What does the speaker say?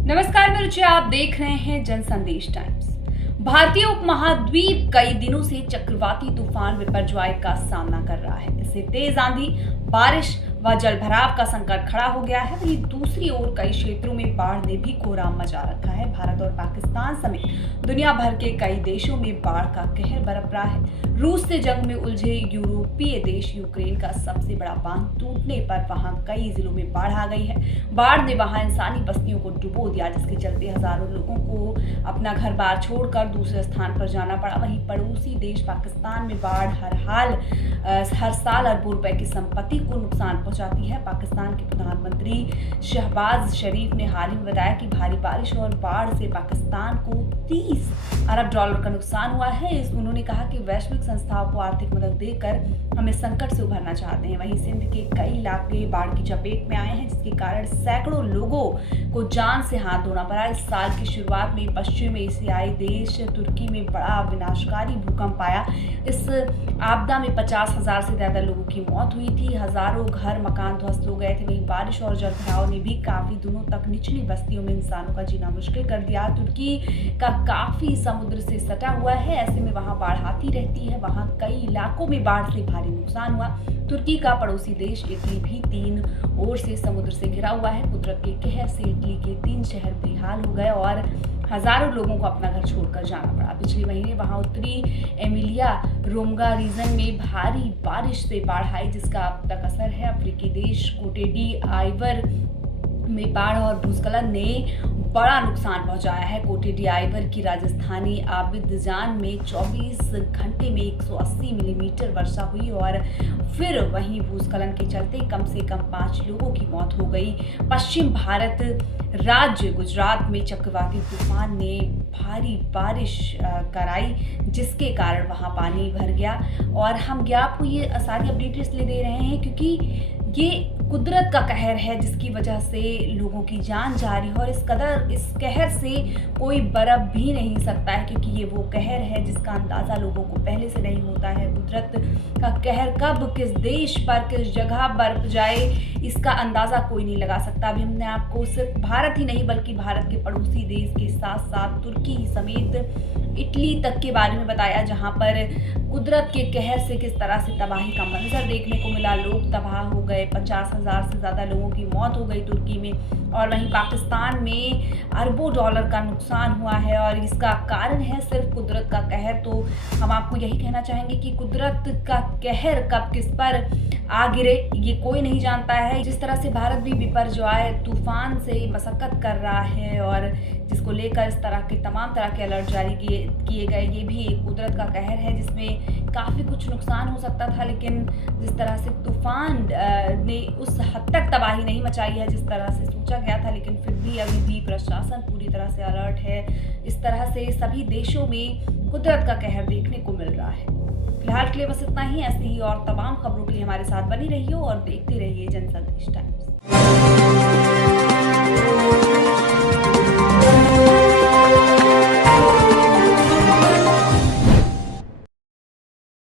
नमस्कार, मैं रुचि। आप देख रहे हैं जन संदेश टाइम्स। भारतीय उपमहाद्वीप कई दिनों से चक्रवाती तूफान बिपरजॉय का सामना कर रहा है। इससे तेज आंधी, बारिश व जलभराव का संकट खड़ा हो गया है। वहीं दूसरी ओर कई क्षेत्रों में बाढ़ ने भी कोहराम मचा रखा है। भारत और पाकिस्तान समेत दुनिया भर के कई देशों में बाढ़ का कहर बरप रहा है। रूस से जंग में उलझे यूरोपीय देश यूक्रेन का सबसे बड़ा बांध टूटने पर वहां कई जिलों में बाढ़ आ गई है। बाढ़ ने वहां इंसानी बस्तियों को डुबो दिया, जिसके चलते हजारों लोगों को अपना घर बार छोड़कर दूसरे स्थान पर जाना पड़ा। वहीं पड़ोसी देश पाकिस्तान में बाढ़ हर साल अरबों रुपए की संपत्ति को नुकसान पहुंचाती है। पाकिस्तान के प्रधानमंत्री शहबाज शरीफ ने हाल ही में बताया कि भारी बारिश और बाढ़ से पाकिस्तान को 30 अरब डॉलर का नुकसान हुआ है। उन्होंने कहा कि वैश्विक संस्थाओं को आर्थिक मदद देकर हमें संकट से उभरना चाहते हैं। वहीं सिंध के कई इलाके बाढ़ की चपेट में आए हैं, जिसके कारण सैकड़ों लोगों को जान से हाथ धोना पड़ा। इस साल की शुरुआत में पश्चिम एशियाई देश तुर्की में बड़ा विनाशकारी भूकंप आया। इस आपदा में 50,000 से ज्यादा लोगों की मौत हुई थी। हजारों घर मकान ध्वस्त हो गए थे। वहीं बारिश और जलभराव ने भी काफी दिनों तक निचली बस्तियों में इंसानों का जीना मुश्किल कर दिया। तुर्की का काफी समुद्र से सटा हुआ है, ऐसे में वहां बाढ़ आती रहती है। वहां कई इलाकों में बाढ़ से भारी नुकसान हुआ। तुर्की का पड़ोसी देश इटली भी 3 ओर से समुद्र से घिरा हुआ है। कुदरत के कहर से इटली के 3 शहर बेहाल हो गए और हजारों लोगों को अपना घर छोड़कर जाना पड़ा। पिछले महीने वहां उत्तरी एमिलिया रोमगा रीजन में भारी बारिश से बाढ़ आई, जिसका अब तक असर है। अफ्रीकी देश कोटे डी आइवर में बाढ़ और भूस्खलन ने बड़ा नुकसान पहुंचाया है। कोटे डी आइवर की राजस्थानी आबिदजान में 24 घंटे में 180 मिलीमीटर वर्षा हुई और फिर वहीं भूस्खलन के चलते कम से कम 5 लोगों की मौत हो गई। पश्चिम भारत राज्य गुजरात में चक्रवाती तूफान ने भारी बारिश कराई, जिसके कारण वहां पानी भर गया। और हम आपको ये सारी अपडेट इसलिए दे रहे हैं क्योंकि ये कुदरत का कहर है, जिसकी वजह से लोगों की जान जा रही है। और इस कहर से कोई बरप भी नहीं सकता है, क्योंकि ये वो कहर है जिसका अंदाजा लोगों को पहले से नहीं होता है। कुदरत का कहर कब किस देश पर किस जगह बरप जाए, इसका अंदाजा कोई नहीं लगा सकता। अभी हमने आपको सिर्फ भारत ही नहीं बल्कि भारत के पड़ोसी देश के साथ साथ तुर्की समेत इटली तक के बारे में बताया, जहां पर कुदरत के कहर से किस तरह से तबाही का मंजर देखने को मिला। लोग तबाह हो गए, 50,000 से ज़्यादा लोगों की मौत हो गई तुर्की में। और वहीं पाकिस्तान में अरबों डॉलर का नुकसान हुआ है और इसका कारण है सिर्फ कुदरत का कहर। तो हम आपको यही कहना चाहेंगे कि कुदरत का कहर कब किस पर आ गिरे ये कोई नहीं जानता है। जिस तरह से भारत भी बिपरजॉय तूफान से मशक्कत कर रहा है और जिसको लेकर इस तरह के तमाम तरह के अलर्ट जारी किए गए, ये भी एक कुदरत का कहर है जिसमें काफ़ी कुछ नुकसान हो सकता था। लेकिन जिस तरह से तूफान ने उस हद तक तबाही नहीं मचाई है जिस तरह से सोचा गया था, लेकिन फिर भी अभी भी प्रशासन पूरी तरह से अलर्ट है। इस तरह से सभी देशों में कुदरत का कहर देखने को मिल रहा है। फिलहाल के लिए बस इतना ही। ऐसी ही और तमाम खबरों के लिए हमारे साथ बनी रहिए और देखते रहिए जन संदेश टाइम्स।